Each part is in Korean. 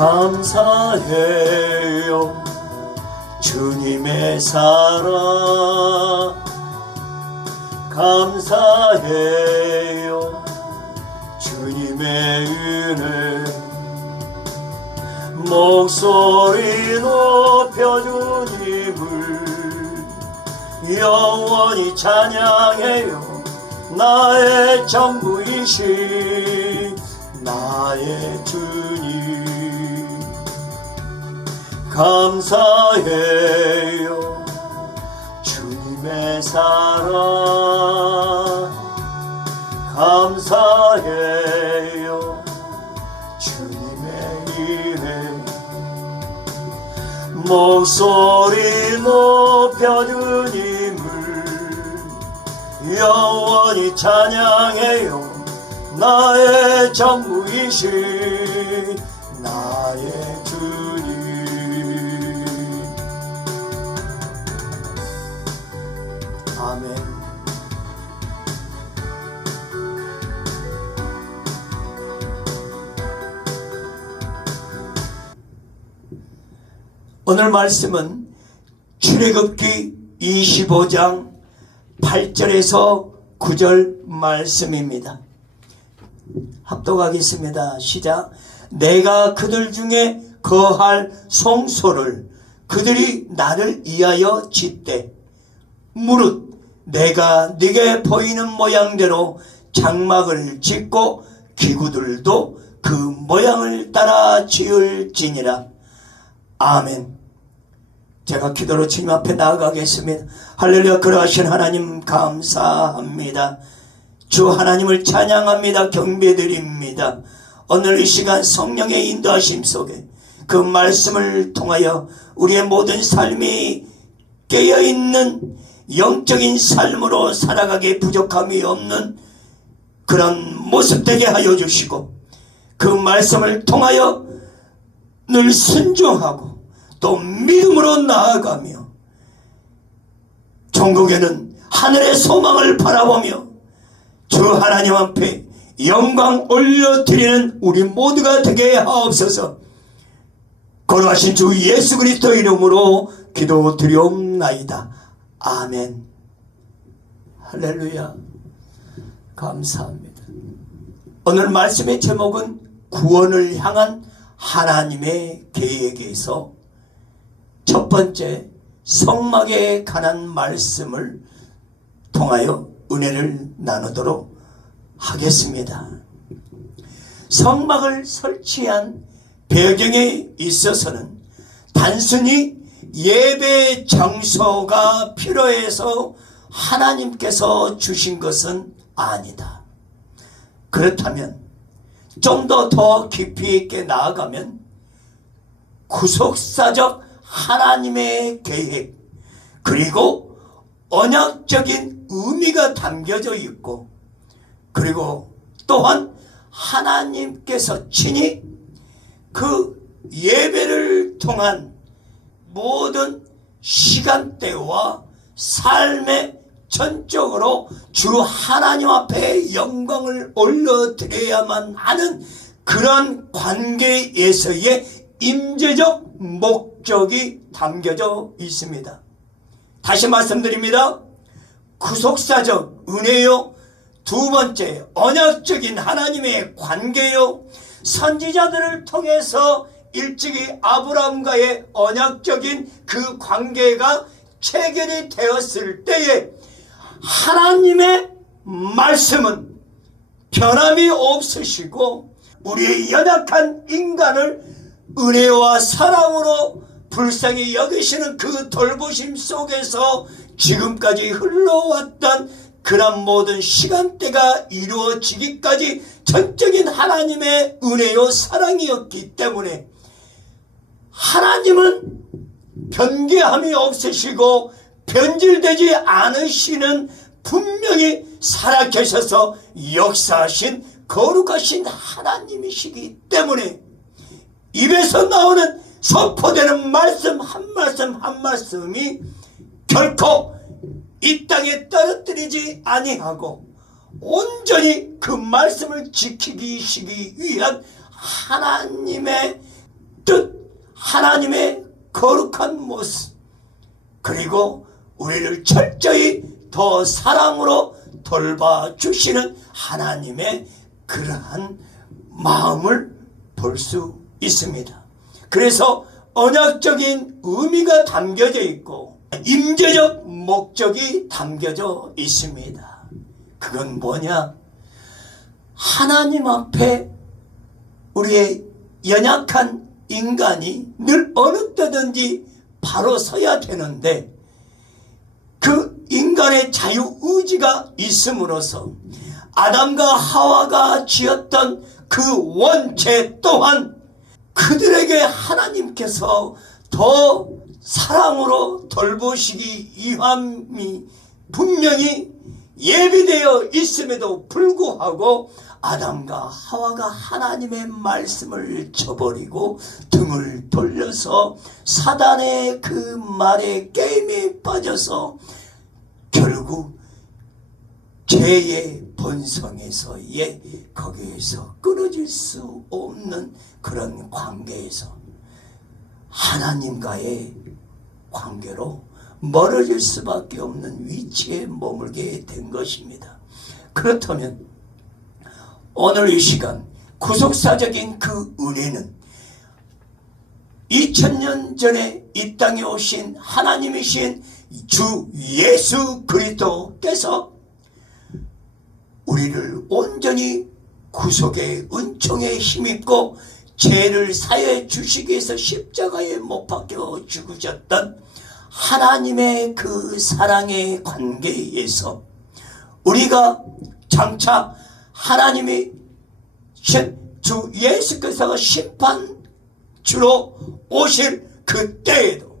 감사해요 주님의 사랑 감사해요 주님의 은혜 목소리 높여 주님을 영원히 찬양해요 나의 전부이신 나의 주님 감사해요 주님의 사랑 감사해요 주님의 은혜 목소리 높여 주님을 영원히 찬양해요 나의 전부이신 나의 주님 아멘. 오늘 말씀은 출애굽기 25장 8절에서 9절 말씀입니다. 합독하겠습니다. 시작. 내가 그들 중에 거할 송소를 그들이 나를 위하여 짓되 무릇 내가 네게 보이는 모양대로 장막을 짓고 기구들도 그 모양을 따라 지을지니라. 아멘. 제가 기도로 주님 앞에 나아가겠습니다. 할렐루야. 그러하신 하나님 감사합니다. 주 하나님을 찬양합니다. 경배드립니다. 오늘 이 시간 성령의 인도하심 속에 그 말씀을 통하여 우리의 모든 삶이 깨어있는 영적인 삶으로 살아가기에 부족함이 없는 그런 모습 되게 하여 주시고 그 말씀을 통하여 늘 순종하고 또 믿음으로 나아가며 종국에는 하늘의 소망을 바라보며 주 하나님 앞에 영광 올려드리는 우리 모두가 되게 하옵소서. 거룩하신 주 예수 그리스도 이름으로 기도드리옵나이다. 아멘. 할렐루야. 감사합니다. 오늘 말씀의 제목은 구원을 향한 하나님의 계획에서 첫 번째 성막에 관한 말씀을 통하여 은혜를 나누도록 하겠습니다. 성막을 설치한 배경에 있어서는 단순히 예배 장소가 필요해서 하나님께서 주신 것은 아니다. 그렇다면 좀 더 깊이 있게 나아가면 구속사적 하나님의 계획 그리고 언약적인 의미가 담겨져 있고 그리고 또한 하나님께서 친히 그 예배를 통한 모든 시간대와 삶의 전적으로 주 하나님 앞에 영광을 올려드려야만 하는 그런 관계에서의 임재적 목적이 담겨져 있습니다. 다시 말씀드립니다. 구속사적 은혜요, 두 번째 언약적인 하나님의 관계요, 선지자들을 통해서 일찍이 아브라함과의 언약적인 그 관계가 체결이 되었을 때에 하나님의 말씀은 변함이 없으시고 우리의 연약한 인간을 은혜와 사랑으로 불쌍히 여기시는 그 돌보심 속에서 지금까지 흘러왔던 그런 모든 시간대가 이루어지기까지 전적인 하나님의 은혜요 사랑이었기 때문에 하나님은 변개함이 없으시고 변질되지 않으시는 분명히 살아계셔서 역사하신 거룩하신 하나님이시기 때문에 입에서 나오는 선포되는 말씀 한 말씀 한 말씀이 결코 이 땅에 떨어뜨리지 아니하고 온전히 그 말씀을 지키기 위한 하나님의 하나님의 거룩한 모습, 그리고 우리를 철저히 더 사랑으로 돌봐주시는 하나님의 그러한 마음을 볼 수 있습니다. 그래서 언약적인 의미가 담겨져 있고 임재적 목적이 담겨져 있습니다. 그건 뭐냐? 하나님 앞에 우리의 연약한 인간이 늘 어느 때든지 바로 서야 되는데, 그 인간의 자유의지가 있음으로써 아담과 하와가 지었던 그 원죄 또한 그들에게 하나님께서 더 사랑으로 돌보시기 위함이 분명히 예비되어 있음에도 불구하고 아담과 하와가 하나님의 말씀을 저버리고 등을 돌려서 사단의 그 말에 게임에 빠져서 결국 죄의 본성에서의 거기에서 끊어질 수 없는 그런 관계에서 하나님과의 관계로 멀어질 수밖에 없는 위치에 머물게 된 것입니다. 그렇다면 오늘 이 시간 구속사적인 그 은혜는 2000년 전에 이 땅에 오신 하나님이신 주 예수 그리스도께서 우리를 온전히 구속의 은총에 힘입고 죄를 사해 주시기 위해서 십자가에 못 박혀 죽으셨던 하나님의 그 사랑의 관계에서 우리가 장차 하나님이 주 예수께서 심판주로 오실 그때에도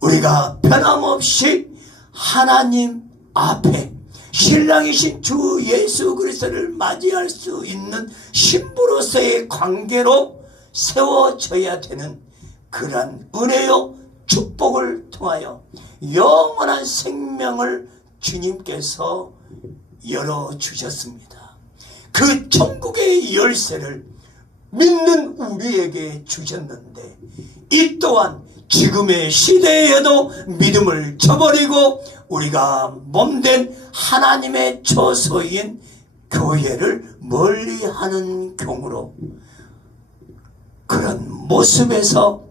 우리가 변함없이 하나님 앞에 신랑이신 주 예수 그리스도를 맞이할 수 있는 신부로서의 관계로 세워져야 되는 그러한 은혜요 축복을 통하여 영원한 생명을 주님께서 열어주셨습니다. 그 천국의 열쇠를 믿는 우리에게 주셨는데, 이 또한 지금의 시대에도 믿음을 저버리고 우리가 몸된 하나님의 처소인 교회를 멀리하는 경우로 그런 모습에서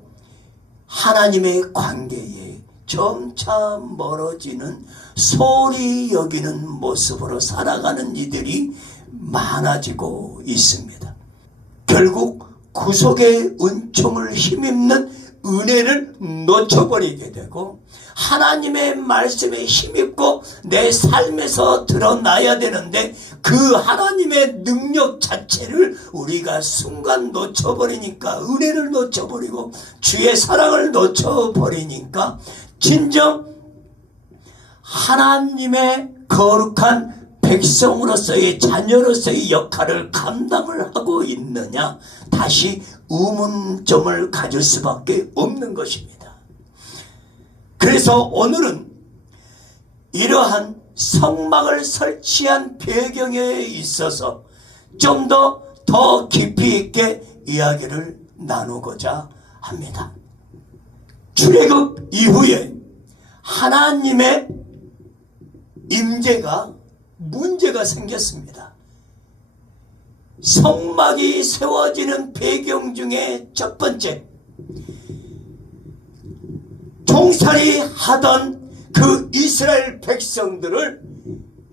하나님의 관계에 점차 멀어지는 소홀히 여기는 모습으로 살아가는 이들이 많아지고 있습니다. 결국 구속의 은총을 힘입는 은혜를 놓쳐버리게 되고 하나님의 말씀에 힘입고 내 삶에서 드러나야 되는데 그 하나님의 능력 자체를 우리가 순간 놓쳐버리니까, 은혜를 놓쳐버리고 주의 사랑을 놓쳐버리니까 진정 하나님의 거룩한 백성으로서의 자녀로서의 역할을 감당을 하고 있느냐, 다시 의문점을 가질 수밖에 없는 것입니다. 그래서 오늘은 이러한 성막을 설치한 배경에 있어서 좀 더 깊이 있게 이야기를 나누고자 합니다. 출애굽 이후에 하나님의 임재가 문제가 생겼습니다. 성막이 세워지는 배경 중에 첫 번째, 종살이 하던 그 이스라엘 백성들을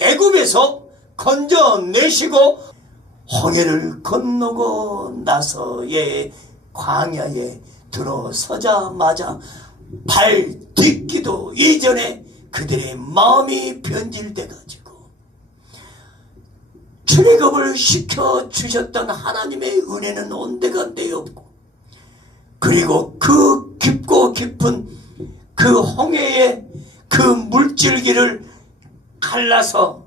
애굽에서 건져내시고 홍해를 건너고 나서의 광야에 들어서자마자 발 딛기도 이전에 그들의 마음이 변질돼 가지고 출애굽을 시켜주셨던 하나님의 은혜는 온데간데 없고, 그리고 그 깊고 깊은 그 홍해의 그 물줄기를 갈라서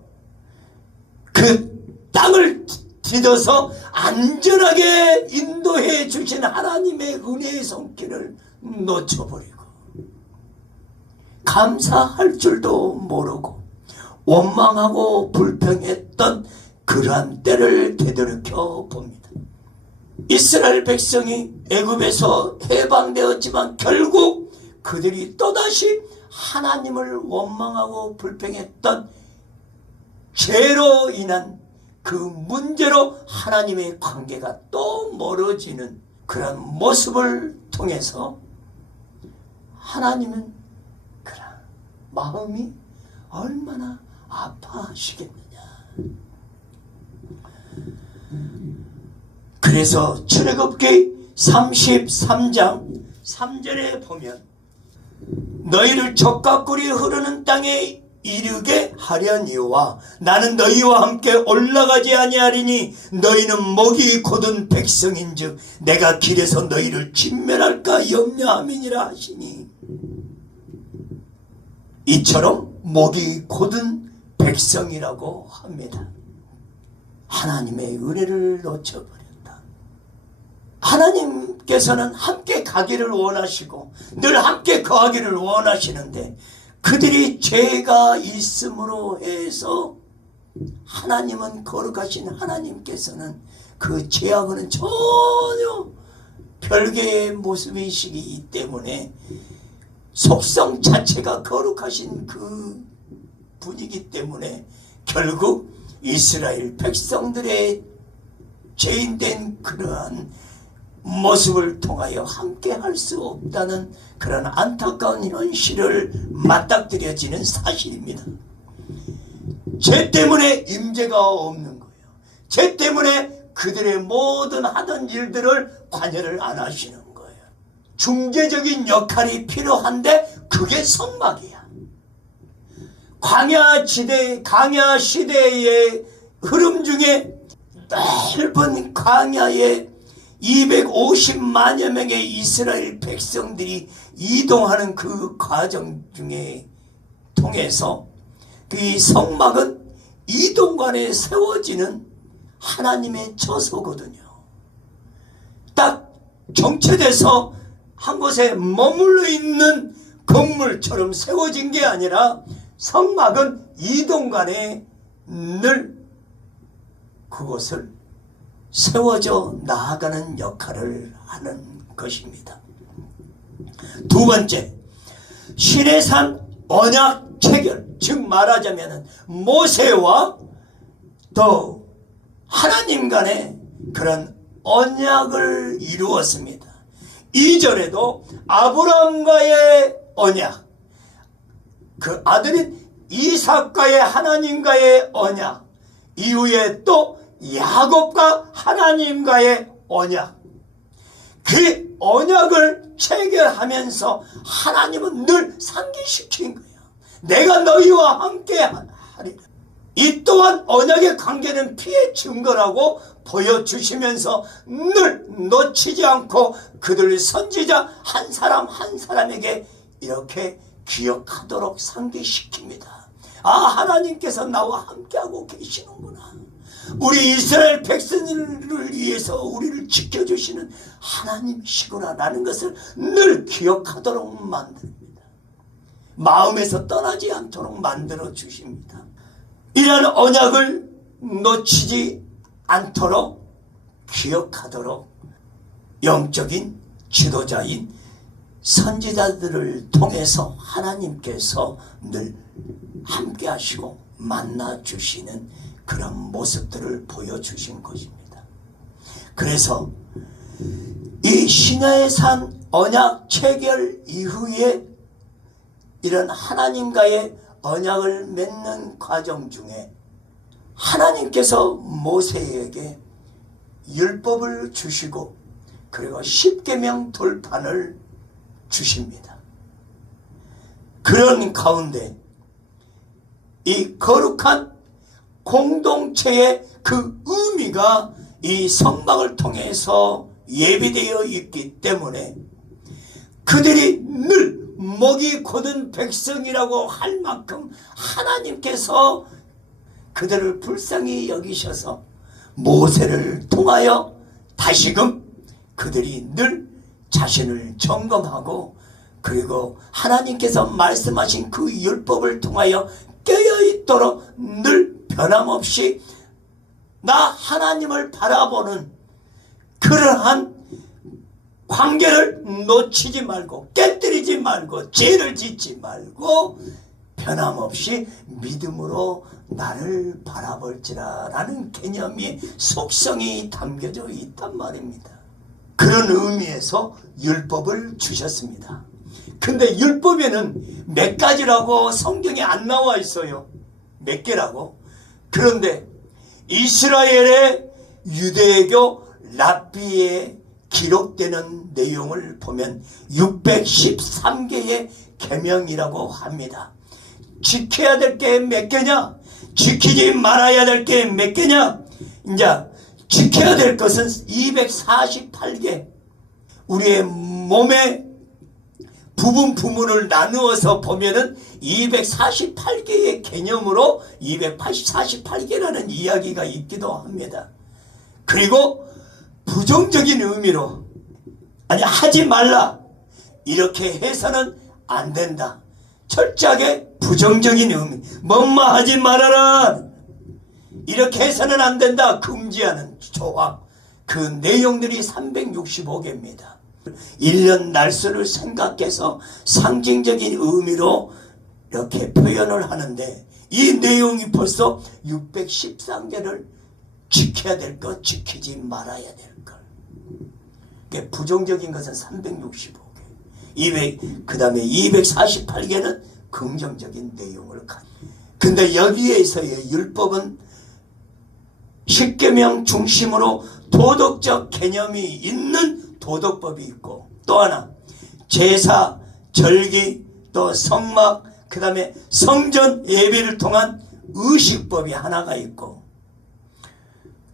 그 땅을 딛어서 안전하게 인도해 주신 하나님의 은혜의 손길을 놓쳐버리고 감사할 줄도 모르고 원망하고 불평했던 그러한 때를 되돌이켜 봅니다. 이스라엘 백성이 애굽에서 해방되었지만 결국 그들이 또다시 하나님을 원망하고 불평했던 죄로 인한 그 문제로 하나님의 관계가 또 멀어지는 그런 모습을 통해서 하나님은 그런 마음이 얼마나 아파하시겠느냐. 그래서 출애굽기 33장 3절에 보면 너희를 젖과 꿀이 흐르는 땅에 이르게 하려니와 나는 너희와 함께 올라가지 아니하리니 너희는 목이 곧은 백성인즉 내가 길에서 너희를 진멸할까 염려함이니라 하시니, 이처럼 목이 곧은 백성이라고 합니다. 하나님의 은혜를 놓쳐버렸다. 하나님께서는 함께 가기를 원하시고 늘 함께 거하기를 원하시는데 그들이 죄가 있음으로 해서 하나님은 거룩하신 하나님께서는 그 죄하고는 전혀 별개의 모습이시기 때문에 속성 자체가 거룩하신 그 분이기 때문에 결국 이스라엘 백성들의 죄인된 그러한 모습을 통하여 함께 할 수 없다는 그런 안타까운 현실을 맞닥뜨려지는 사실입니다. 죄 때문에 임재가 없는 거예요. 죄 때문에 그들의 모든 하던 일들을 관여를 안 하시는 거예요. 중재적인 역할이 필요한데 그게 성막이야. 광야 시대의 흐름 중에 넓은 광야에 250만여 명의 이스라엘 백성들이 이동하는 그 과정 중에 통해서 이 성막은 이동관에 세워지는 하나님의 처소거든요. 딱 정체돼서 한 곳에 머물러 있는 건물처럼 세워진 게 아니라 성막은 이동관에 늘 그곳을 세워져 나아가는 역할을 하는 것입니다. 두 번째, 시내산 언약 체결, 즉 말하자면 모세와 또 하나님 간의 그런 언약을 이루었습니다. 2절에도 아브라함과의 언약, 그 아들인 이삭과의 하나님과의 언약, 이후에 또 야곱과 하나님과의 언약, 그 언약을 체결하면서 하나님은 늘 상기시킨 거예요. 내가 너희와 함께 하리라. 이 또한 언약의 관계는 피의 증거라고 보여주시면서 늘 놓치지 않고 그들 선지자 한 사람 한 사람에게 이렇게 기억하도록 상기시킵니다. 아, 하나님께서 나와 함께하고 계시는구나. 우리 이스라엘 백성들을 위해서 우리를 지켜주시는 하나님이시구나 라는 것을 늘 기억하도록 만듭니다. 마음에서 떠나지 않도록 만들어 주십니다. 이러한 언약을 놓치지 않도록 기억하도록 영적인 지도자인 선지자들을 통해서 하나님께서 늘 함께 하시고 만나 주시는 그런 모습들을 보여주신 것입니다. 그래서 이 시내의 산 언약 체결 이후에 이런 하나님과의 언약을 맺는 과정 중에 하나님께서 모세에게 율법을 주시고 그리고 십계명 돌판을 주십니다. 그런 가운데 이 거룩한 공동체의 그 의미가 이 성막을 통해서 예비되어 있기 때문에 그들이 늘 목이 곧은 백성이라고 할 만큼 하나님께서 그들을 불쌍히 여기셔서 모세를 통하여 다시금 그들이 늘 자신을 점검하고 그리고 하나님께서 말씀하신 그 율법을 통하여 깨어있도록 늘 변함없이 나 하나님을 바라보는 그러한 관계를 놓치지 말고 깨뜨리지 말고 죄를 짓지 말고 변함없이 믿음으로 나를 바라볼지라 라는 개념이 속성이 담겨져 있단 말입니다. 그런 의미에서 율법을 주셨습니다. 근데 율법에는 몇 가지라고 성경에 안 나와 있어요. 몇 개라고. 그런데 이스라엘의 유대교 랍비에 기록되는 내용을 보면 613개의 계명이라고 합니다. 지켜야 될 게 몇 개냐? 지키지 말아야 될 게 몇 개냐? 이제 지켜야 될 것은 248개. 우리의 몸의 부분을 나누어서 보면은 248개의 개념으로 248개라는 이야기가 있기도 합니다. 그리고 부정적인 의미로 아니 하지 말라 이렇게 해서는 안 된다. 철저하게 부정적인 의미 뭐뭐 하지 말아라 이렇게 해서는 안 된다. 금지하는 조항 그 내용들이 365개입니다. 1년 날수를 생각해서 상징적인 의미로 이렇게 표현을 하는데 이 내용이 벌써 613개를 지켜야 될 것, 지키지 말아야 될 것. 부정적인 것은 365개. 그 다음에 248개는 긍정적인 내용을 가지고. 근데 여기에서의 율법은 십계명 중심으로 도덕적 개념이 있는 도덕법이 있고 또 하나 제사, 절기, 또 성막, 그 다음에 성전 예배를 통한 의식법이 하나가 있고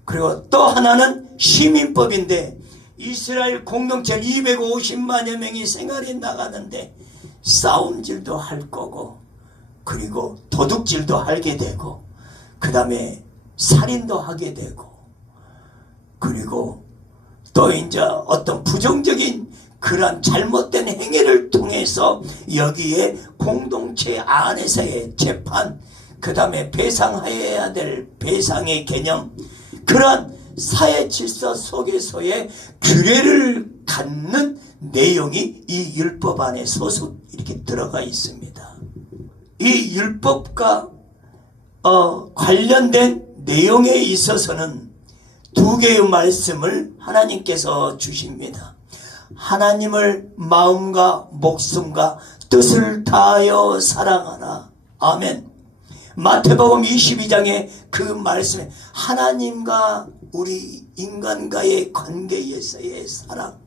그리고 또 하나는 시민법인데 이스라엘 공동체 250만여 명이 생활해 나가는데 싸움질도 할 거고 그리고 도둑질도 하게 되고 그 다음에 살인도 하게 되고 그리고 또 이제 어떤 부정적인 그런 잘못된 행위를 통해서 여기에 공동체 안에서의 재판 그 다음에 배상해야 될 배상의 개념 그러한 사회 질서 속에서의 규례를 갖는 내용이 이 율법 안에 소속 이렇게 들어가 있습니다. 이 율법과 관련된 내용에 있어서는 두 개의 말씀을 하나님께서 주십니다. 하나님을 마음과 목숨과 뜻을 다하여 사랑하라. 아멘. 마태복음 22장에 그 말씀에 하나님과 우리 인간과의 관계에서의 사랑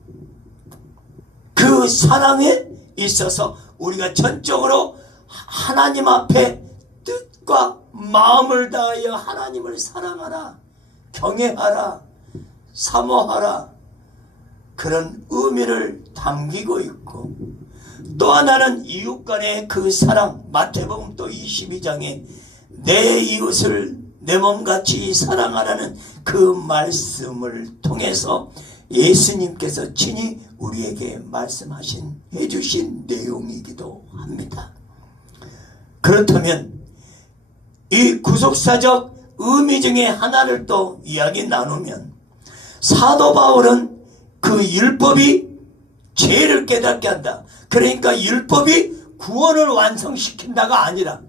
그 사랑에 있어서 우리가 전적으로 하나님 앞에 뜻과 마음을 다하여 하나님을 사랑하라 경외하라 사모하라 그런 의미를 담기고 있고 또 하나는 이웃 간의 그 사랑 마태복음 또 22장에 내 이웃을 내 몸같이 사랑하라는 그 말씀을 통해서 예수님께서 친히 우리에게 말씀하신 해주신 내용이기도 합니다. 그렇다면 이 구속사적 의미 중에 하나를 또 이야기 나누면 사도 바울은 그 율법이 죄를 깨닫게 한다. 그러니까 율법이 구원을 완성시킨다가 아니라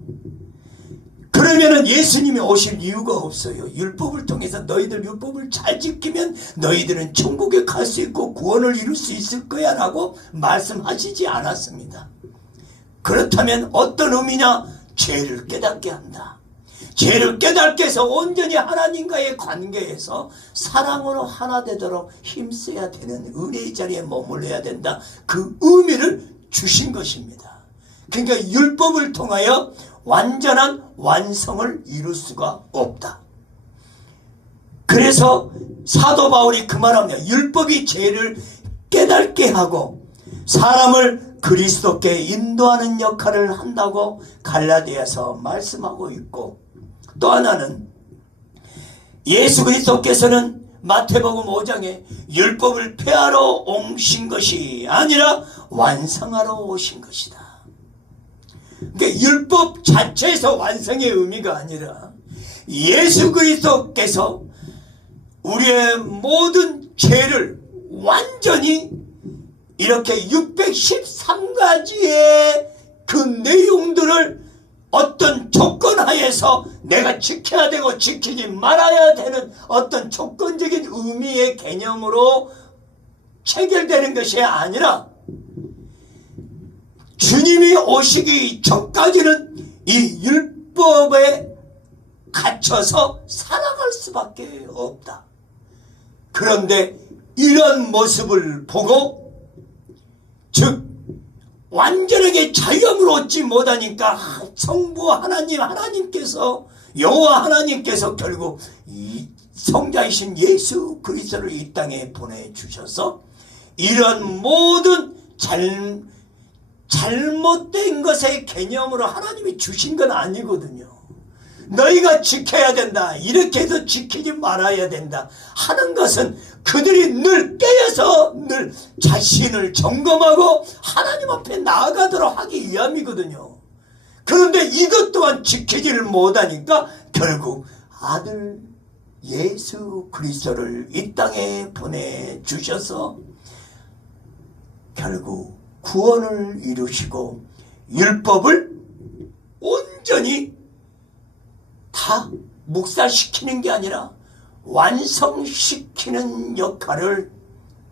그러면은 예수님이 오실 이유가 없어요. 율법을 통해서 너희들 율법을 잘 지키면 너희들은 천국에 갈 수 있고 구원을 이룰 수 있을 거야 라고 말씀하시지 않았습니다. 그렇다면 어떤 의미냐? 죄를 깨닫게 한다. 죄를 깨닫게 해서 온전히 하나님과의 관계에서 사랑으로 하나 되도록 힘써야 되는 은혜의 자리에 머물러야 된다. 그 의미를 주신 것입니다. 그러니까 율법을 통하여 완전한 완성을 이룰 수가 없다. 그래서 사도 바울이 그 말합니다. 율법이 죄를 깨닫게 하고 사람을 그리스도께 인도하는 역할을 한다고 갈라디아서 말씀하고 있고 또 하나는 예수 그리스도께서는 마태복음 5장에 율법을 폐하러 오신 것이 아니라 완성하러 오신 것이다. 그러니까 율법 자체에서 완성의 의미가 아니라 예수 그리스도께서 우리의 모든 죄를 완전히 이렇게 613가지의 그 내용들을 어떤 조건 하에서 내가 지켜야 되고 지키지 말아야 되는 어떤 조건적인 의미의 개념으로 체결되는 것이 아니라 주님이 오시기 전까지는 이 율법에 갇혀서 살아갈 수밖에 없다. 그런데 이런 모습을 보고, 즉 완전하게 자유함을 얻지 못하니까 성부 하나님께서, 여호와 하나님께서 결국 이 성자이신 예수 그리스도를 이 땅에 보내주셔서 이런 모든 잘못된 것의 개념으로 하나님이 주신 건 아니거든요. 너희가 지켜야 된다, 이렇게 해서 지키지 말아야 된다 하는 것은 그들이 늘 깨어서 늘 자신을 점검하고 하나님 앞에 나아가도록 하기 위함이거든요. 그런데 이것 또한 지키지를 못하니까 결국 아들 예수 그리스도를 이 땅에 보내주셔서 결국 구원을 이루시고 율법을 온전히 다 묵살시키는 게 아니라 완성시키는 역할을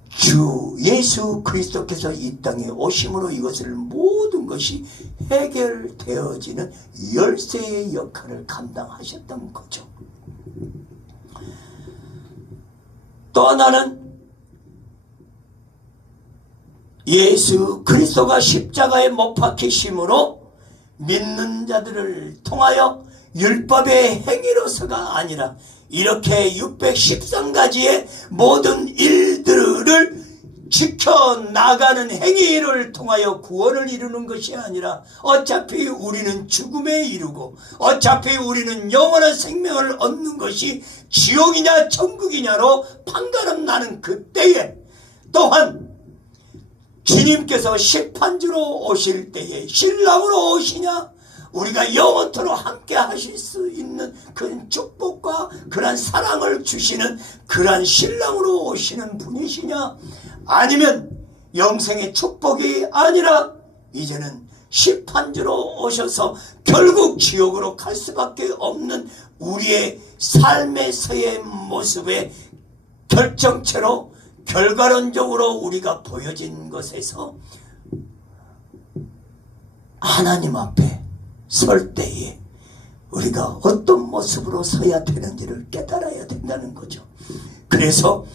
주 예수 그리스도께서 이 땅에 오심으로 이것을 모든 것이 해결되어지는 열쇠의 역할을 감당하셨던 거죠. 또 하나는 예수 그리스도가 십자가에 못 박히심으로 믿는 자들을 통하여 율법의 행위로서가 아니라 이렇게 613가지의 모든 일들을 지켜나가는 행위를 통하여 구원을 이루는 것이 아니라 어차피 우리는 죽음에 이르고 어차피 우리는 영원한 생명을 얻는 것이 지옥이냐 천국이냐로 판가름 나는 그때에 또한 주님께서 심판주로 오실 때에 신랑으로 오시냐, 우리가 영원토록 함께 하실 수 있는 그런 축복과 그런 사랑을 주시는 그런 신랑으로 오시는 분이시냐, 아니면 영생의 축복이 아니라 이제는 심판주로 오셔서 결국 지옥으로 갈 수밖에 없는 우리의 삶에서의 모습의 결정체로 결과론적으로 우리가 보여진 것에서 하나님 앞에 설 때에 우리가 어떤 모습으로 서야 되는지를 깨달아야 된다는 거죠. 그래서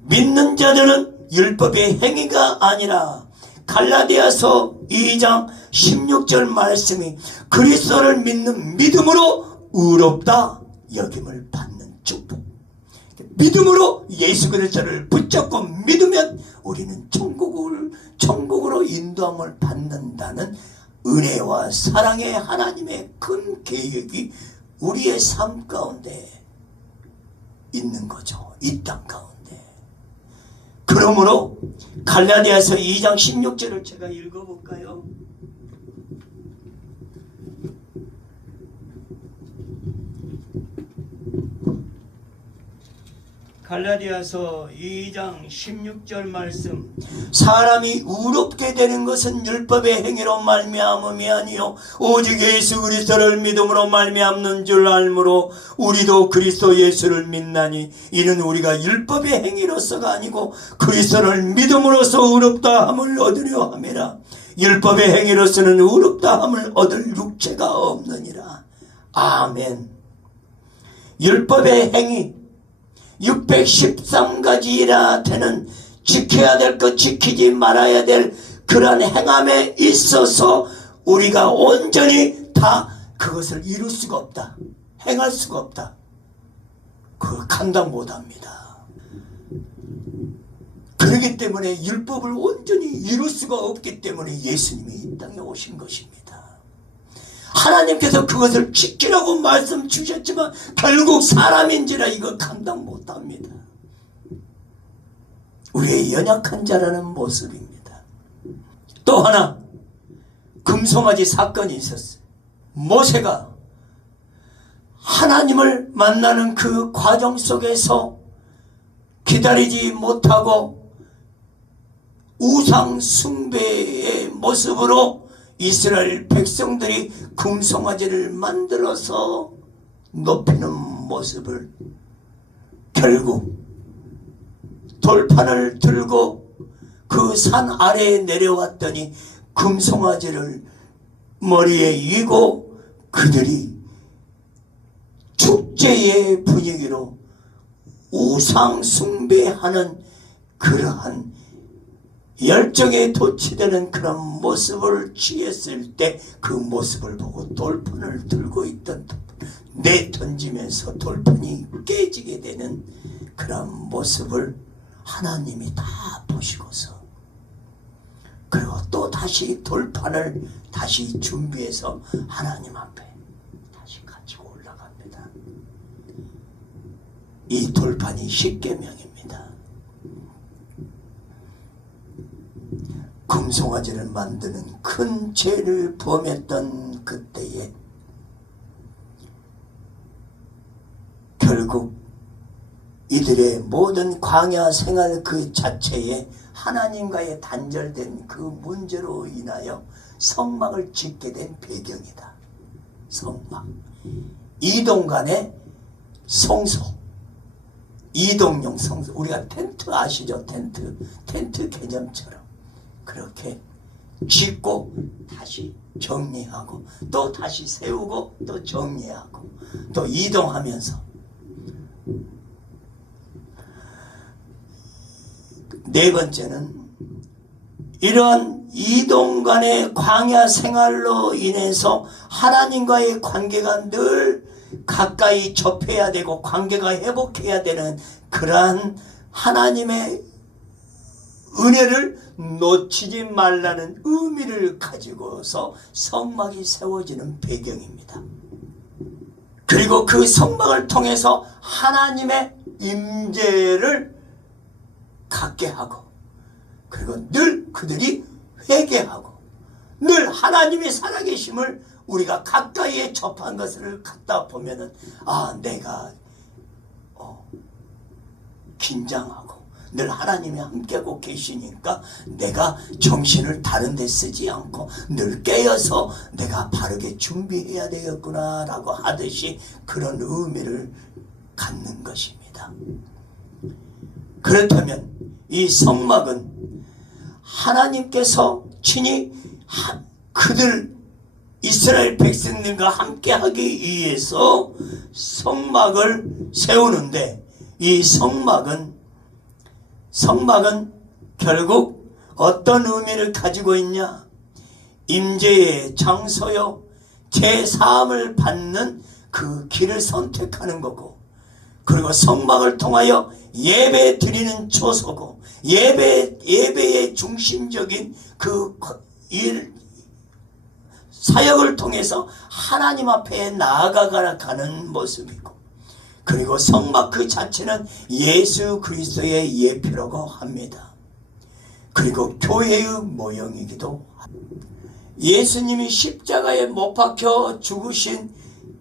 믿는 자들은 율법의 행위가 아니라 갈라디아서 2장 16절 말씀이 그리스도를 믿는 믿음으로 의롭다 여김을 받는 축복. 믿음으로 예수 그리스도를 붙잡고 믿으면 우리는 천국으로 인도함을 받는다는 은혜와 사랑의 하나님의 큰 계획이 우리의 삶 가운데 있는 거죠. 이 땅 가운데. 그러므로 갈라디아서 2장 16절을 제가 읽어볼까요? 갈라디아서 2장 16절 말씀, 사람이 의롭게 되는 것은 율법의 행위로 말미암음이 아니요 오직 예수 그리스도를 믿음으로 말미암는 줄 알므로 우리도 그리스도 예수를 믿나니 이는 우리가 율법의 행위로서가 아니고 그리스도를 믿음으로써 의롭다 함을 얻으려 함이라. 율법의 행위로서는 의롭다 함을 얻을 육체가 없느니라. 아멘. 율법의 행위 613가지나 되는 지켜야 될 것 지키지 말아야 될 그런 행함에 있어서 우리가 온전히 다 그것을 이룰 수가 없다. 행할 수가 없다. 그걸 감당 못합니다. 그렇기 때문에 율법을 온전히 이룰 수가 없기 때문에 예수님이 이 땅에 오신 것입니다. 하나님께서 그것을 지키라고 말씀 주셨지만 결국 사람인지라 이거 감당 못합니다. 우리의 연약한 자라는 모습입니다. 또 하나 금송아지 사건이 있었어요. 모세가 하나님을 만나는 그 과정 속에서 기다리지 못하고 우상 숭배의 모습으로 이스라엘 백성들이 금송아지를 만들어서 높이는 모습을 결국 돌판을 들고 그 산 아래에 내려왔더니 금송아지를 머리에 이고 그들이 축제의 분위기로 우상 숭배하는 그러한 열정에 도취되는 그런 모습을 취했을 때 그 모습을 보고 돌판을 들고 있던 내던지면서 돌판이 깨지게 되는 그런 모습을 하나님이 다 보시고서 그리고 또 다시 돌판을 다시 준비해서 하나님 앞에 다시 가지고 올라갑니다. 이 돌판이 십계명입니다. 금송아지를 만드는 큰 죄를 범했던 그때에 결국 이들의 모든 광야 생활 그 자체에 하나님과의 단절된 그 문제로 인하여 성막을 짓게 된 배경이다. 성막. 이동 간의 성소. 이동용 성소. 우리가 텐트 아시죠? 텐트 개념처럼 그렇게 짓고 다시 정리하고 또 다시 세우고 또 정리하고 또 이동하면서 네 번째는 이러한 이동 간의 광야 생활로 인해서 하나님과의 관계가 늘 가까이 접해야 되고 관계가 회복해야 되는 그러한 하나님의 은혜를 놓치지 말라는 의미를 가지고서 성막이 세워지는 배경입니다. 그리고 그 성막을 통해서 하나님의 임재를 갖게 하고 그리고 늘 그들이 회개하고 늘 하나님의 살아계심을 우리가 가까이에 접한 것을 갖다 보면은 내가 긴장하고 늘 하나님이 함께하고 계시니까 내가 정신을 다른 데 쓰지 않고 늘 깨어서 내가 바르게 준비해야 되겠구나 라고 하듯이 그런 의미를 갖는 것입니다. 그렇다면 이 성막은 하나님께서 친히 그들 이스라엘 백성들과 함께하기 위해서 성막을 세우는데 이 성막은 결국 어떤 의미를 가지고 있냐? 임재의 장소요, 제사함을 받는 그 길을 선택하는 거고 그리고 성막을 통하여 예배 드리는 초소고 예배의 중심적인 그 사역을 통해서 하나님 앞에 나아가는 모습이고 그리고 성막 그 자체는 예수 그리스도의 예표라고 합니다. 그리고 교회의 모형이기도 합니다. 예수님이 십자가에 못 박혀 죽으신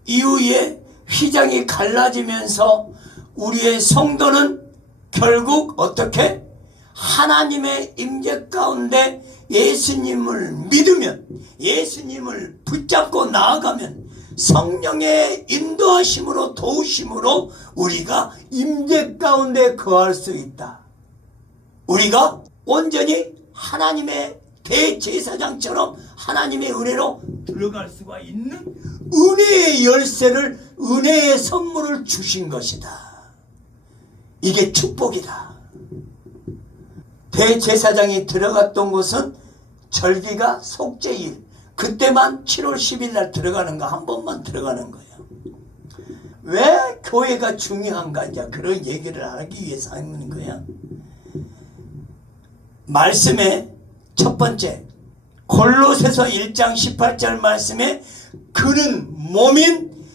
이후에 휘장이 갈라지면서 우리의 성도는 결국 어떻게? 하나님의 임재 가운데 예수님을 믿으면 예수님을 붙잡고 나아가면 성령의 인도하심으로 도우심으로 우리가 임재 가운데 거할 수 있다. 우리가 온전히 하나님의 대제사장처럼 하나님의 은혜로 들어갈 수가 있는 은혜의 열쇠를 은혜의 선물을 주신 것이다. 이게 축복이다. 대제사장이 들어갔던 곳은 절기가 속죄일 그때만 7월 10일 날 들어가는 거 한 번만 들어가는 거예요. 왜 교회가 중요한가 이제 그런 얘기를 하기 위해서 하는 거야. 말씀의 첫 번째 골로새서 1장 18절 말씀에 그는 몸인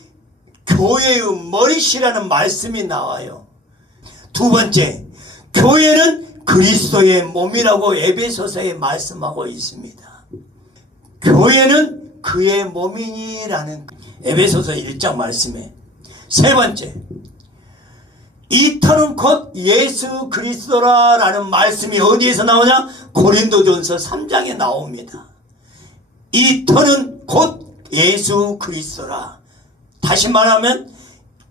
교회의 머리시라는 말씀이 나와요. 두 번째 교회는 그리스도의 몸이라고 에베소서에 말씀하고 있습니다. 교회는 그의 몸이니라는 에베소서 1장 말씀에 세 번째 이 터는 곧 예수 그리스도라라는 말씀이 어디에서 나오냐? 고린도전서 3장에 나옵니다. 이 터는 곧 예수 그리스도라. 다시 말하면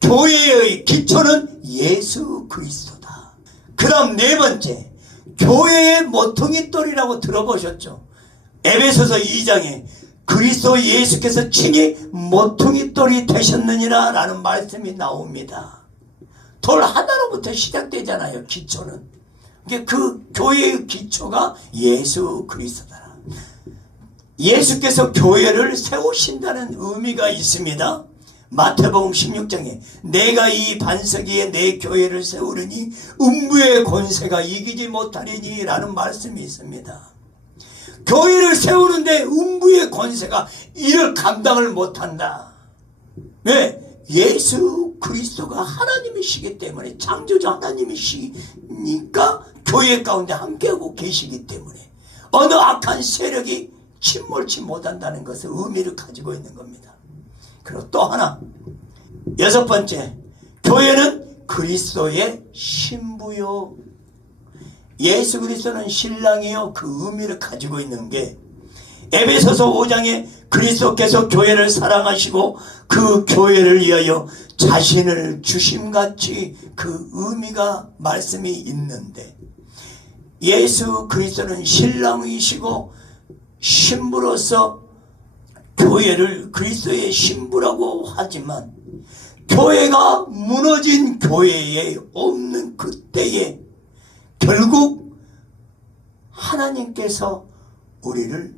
교회의 기초는 예수 그리스도다. 그 다음 네 번째, 교회의 모퉁이돌이라고 들어보셨죠? 에베소서 2장에 그리스도 예수께서 친히 모퉁이돌이 되셨느니라 라는 말씀이 나옵니다. 돌 하나로부터 시작되잖아요. 기초는. 그 교회의 기초가 예수 그리스도다. 예수께서 교회를 세우신다는 의미가 있습니다. 마태복음 16장에 내가 이 반석 위에 내 교회를 세우리니 음부의 권세가 이기지 못하리니 라는 말씀이 있습니다. 교회를 세우는데 음부의 권세가 이를 감당을 못한다. 왜? 예수 그리스도가 하나님이시기 때문에, 창조주 하나님이시니까 교회 가운데 함께하고 계시기 때문에 어느 악한 세력이 침몰치 못한다는 것을 의미를 가지고 있는 겁니다. 그리고 또 하나, 여섯 번째, 교회는 그리스도의 신부요. 예수 그리스도는 신랑이요. 그 의미를 가지고 있는 게 에베소서 5장에 그리스도께서 교회를 사랑하시고 그 교회를 위하여 자신을 주심같이 그 의미가 말씀이 있는데, 예수 그리스도는 신랑이시고 신부로서 교회를 그리스도의 신부라고 하지만, 교회가 무너진 교회에 없는 그때에 결국 하나님께서 우리를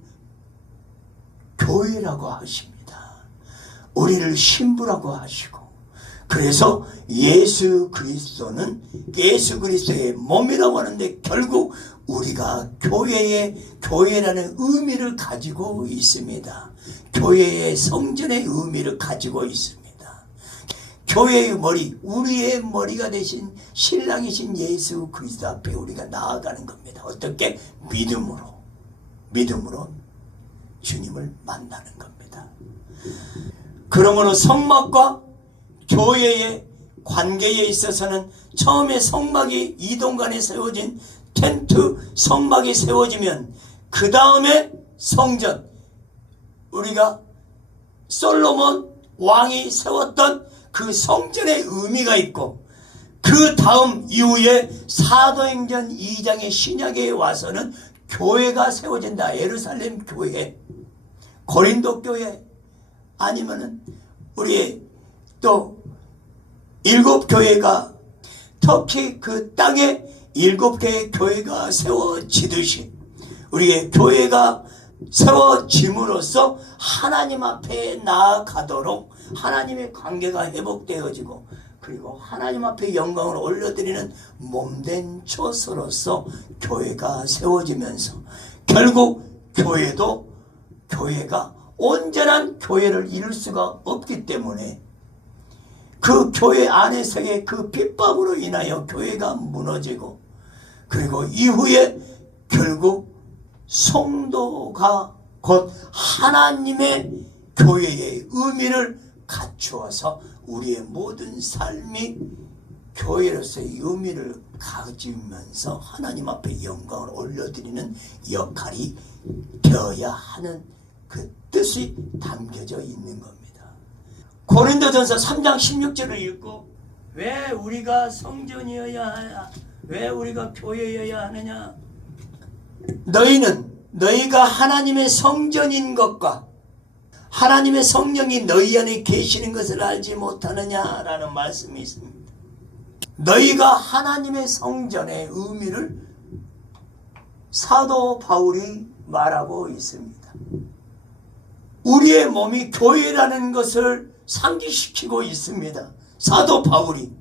교회라고 하십니다. 우리를 신부라고 하시고, 그래서 예수 그리스도는 예수 그리스도의 몸이라고 하는데 결국 우리가 교회라는 의미를 가지고 있습니다. 교회의 성전의 의미를 가지고 있습니다. 교회의 머리, 우리의 머리가 되신 신랑이신 예수 그리스도 앞에 우리가 나아가는 겁니다. 어떻게? 믿음으로 주님을 만나는 겁니다. 그러므로 성막과 교회의 관계에 있어서는 처음에 성막이 이동간에 세워진 텐트 성막이 세워지면 그 다음에 성전, 우리가 솔로몬 왕이 세웠던 그 성전의 의미가 있고, 그 다음 이후에 사도행전 2장의 신약에 와서는 교회가 세워진다. 예루살렘 교회, 고린도 교회, 아니면은 우리의 또 7교회가 터키 그 땅에 7개의 교회가 세워지듯이 우리의 교회가 세워짐으로써 하나님 앞에 나아가도록 하나님의 관계가 회복되어지고, 그리고 하나님 앞에 영광을 올려드리는 몸된 초소로서 교회가 세워지면서 결국 교회가 온전한 교회를 이룰 수가 없기 때문에 그 교회 안에서의 그 핍박으로 인하여 교회가 무너지고, 그리고 이후에 결국 성도가 곧 하나님의 교회의 의미를 갖추어서 우리의 모든 삶이 교회로서의 의미를 가지면서 하나님 앞에 영광을 올려드리는 역할이 되어야 하는 그 뜻이 담겨져 있는 겁니다. 고린도전서 3장 16절을 읽고, 왜 우리가 성전이어야 하냐, 왜 우리가 교회여야 하느냐, 너희가 하나님의 성전인 것과 하나님의 성령이 너희 안에 계시는 것을 알지 못하느냐라는 말씀이 있습니다. 너희가 하나님의 성전의 의미를 사도 바울이 말하고 있습니다. 우리의 몸이 교회라는 것을 상기시키고 있습니다. 사도 바울이.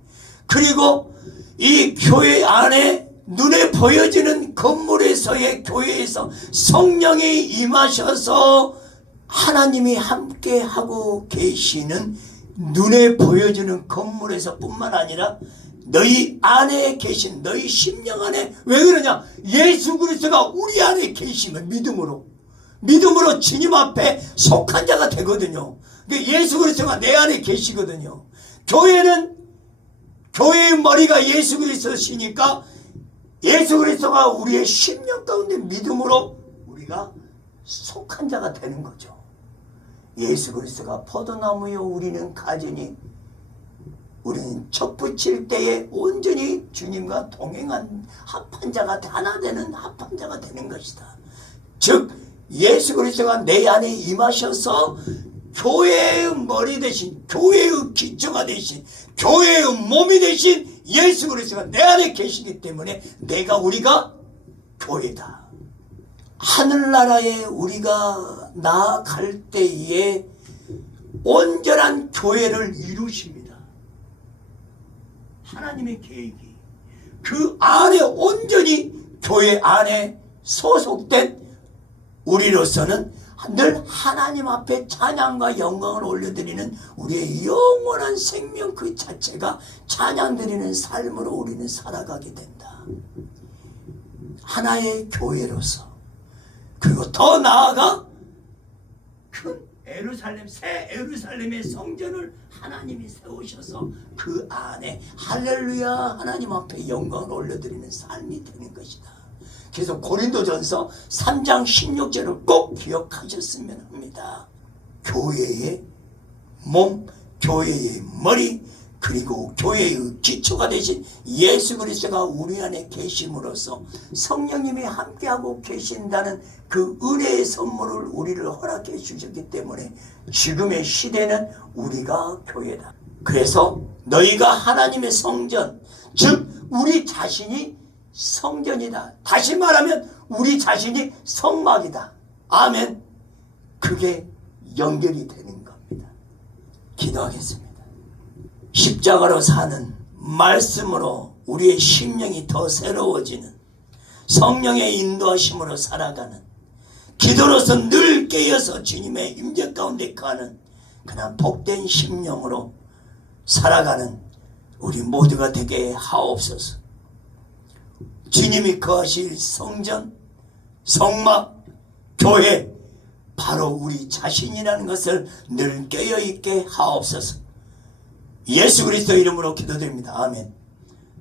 그리고 이 교회 안에 눈에 보여지는 건물에서의 교회에서 성령이 임하셔서 하나님이 함께 하고 계시는 눈에 보여지는 건물에서 뿐만 아니라 너희 안에 계신 너희 심령 안에, 왜 그러냐? 예수 그리스도가 우리 안에 계시면 믿음으로 주님 앞에 속한 자가 되거든요. 예수 그리스도가 내 안에 계시거든요. 교회의 머리가 예수 그리스도시니까 예수 그리스도가 우리의 심령 가운데 믿음으로 우리가 속한 자가 되는 거죠. 예수 그리스도가 포도나무요 우리는 가지니 우리는 첫 붙일 때에 온전히 주님과 동행한 합한 자가 하나 되는 합한 자가 되는 것이다. 즉 예수 그리스도가 내 안에 임하셔서 교회의 머리 대신 교회의 기초가 되신 교회의 몸이 되신 예수 그리스도가 내 안에 계시기 때문에 우리가 교회다. 하늘나라에 우리가 나아갈 때에 온전한 교회를 이루십니다. 하나님의 계획이 그 안에 온전히 교회 안에 소속된 우리로서는 늘 하나님 앞에 찬양과 영광을 올려드리는 우리의 영원한 생명 그 자체가 찬양드리는 삶으로 우리는 살아가게 된다. 하나의 교회로서. 그리고 더 나아가 큰 예루살렘, 새 예루살렘의 성전을 하나님이 세우셔서 그 안에 할렐루야 하나님 앞에 영광을 올려드리는 삶이 되는 것이다. 그래서 고린도전서 3장 16절을 꼭 기억하셨으면 합니다. 교회의 몸, 교회의 머리, 그리고 교회의 기초가 되신 예수 그리스도가 우리 안에 계심으로써 성령님이 함께하고 계신다는 그 은혜의 선물을 우리를 허락해 주셨기 때문에 지금의 시대는 우리가 교회다. 그래서 너희가 하나님의 성전, 즉 우리 자신이 성전이다. 다시 말하면 우리 자신이 성막이다. 아멘. 그게 연결이 되는 겁니다. 기도하겠습니다. 십자가로 사는 말씀으로 우리의 심령이 더 새로워지는 성령의 인도하심으로 살아가는 기도로서 늘 깨어서 주님의 임재 가운데 가는 그냥 복된 심령으로 살아가는 우리 모두가 되게 하옵소서. 주님이 거하실 성전, 성막, 교회 바로 우리 자신이라는 것을 늘 깨어있게 하옵소서. 예수 그리스도 이름으로 기도드립니다. 아멘.